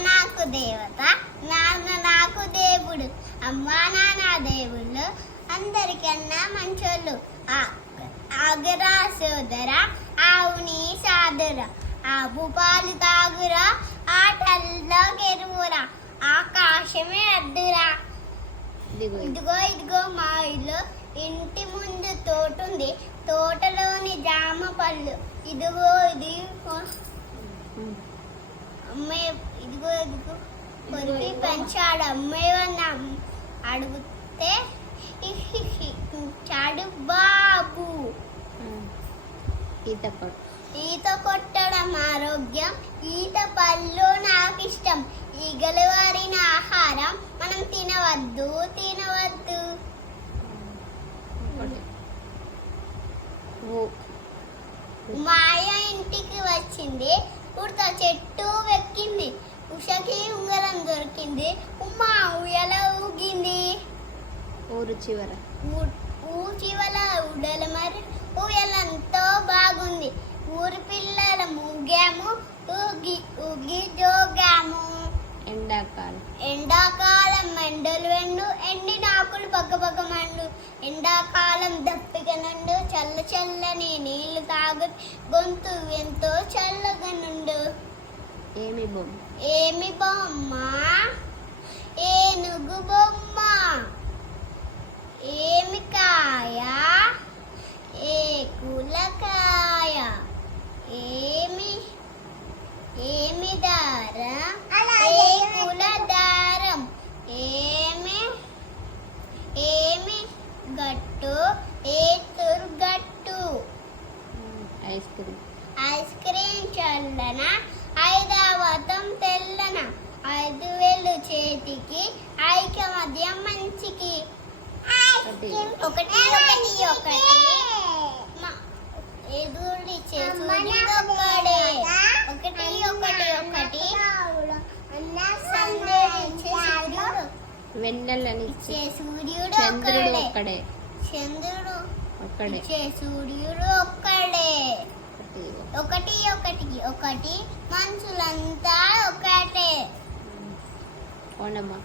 నాకు దేవత నాన్న నాకు దేవుడు అమ్మ నాన్న దేవుళ్ళు అందరికన్నా మంచోళ్ళు ఆ- ఆగురా సోదర ఆవుని సాదుర ఆవు పాలు తాగురా ఆటల్లో గెరువురా ఆకాశమే అద్దురా ఇదిగో ఇది. ఇదిగో మా ఇల్లు ఇంటి ముందు తోట ఉంది తోటలోని జామ పళ్ళు ఇదిగో ఇది. అమ్మే ఇదిగో కొద్ది పెంచాడు అమ్మేవన్నా అడిగితే చాడు బాబు. ఈత కొట్టు. ఈత కొట్టడం ఆరోగ్యం ఈత పళ్ళు నాకు ఇష్టం ఈగలు వారిన ఆహారం మనం తినవద్దు తినవద్దు. మాయ ఇంటికి వచ్చింది ఉడత చెట్టు వెక్కింది. దొరికింది ఉమ్మా ఉయ్యాల ఊగింది. ఊరు చివర. ఊ- చివల ఉడల మరి ఊయలంతో బాగుంది. ఊరి పిల్లల ఊగాము ఊగి ఊగి జోగాము. ఎండాకాలం. ఎండాకాలం ఎండలు ఎండు ఎండిన ఆకులు పక్క పక్క మండు. ఎండాకాలం దప్పిక నుండు చల్ల చల్లని నీళ్ళు తాగు గొంతు ఎంతో చల్లగా ఏమి బొమ్మ? ఏమి బొమ్మ? ఏనుగు బొమ్మ. ఏమి కాయ? ఏ కులకాయ ఏమి? ఏమి దారం? ఏ కుల దారం? ఏమి? ఏమి గట్టు? ఏ తుర్గట్టు. Ice cream. ఐస్ క్రీమ్ చల్లన? చేతికి ఐకమధ్యం మంచికి. ఒకటి. ఒకటి ఒకటి ఒక్కడే. ఒకటి ఒకటి ఒకటి. సందేహించే సూర్యుడు. చంద్రుడు ఒక్కడే. చంద్రుడు ఒక్కడే. సూర్యుడు ఒక్కడే. ఒకటి. ఒకటి ఒకటి. మనుషులంతా ఒకటే. ఉమ్. ఓనమా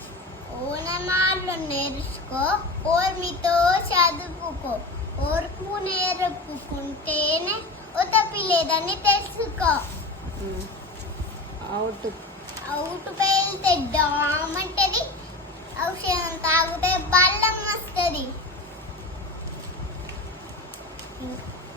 ఓనమాలు నేర్చుకో ఓర్మితో చదువుకో ఓర్పు నేర్పుకుంటేనే ఉతపి లేదని తెలుసుకో. అవుట్ అవుట్ పేలితే డామంటది ఔషధం తాగితే బల్లం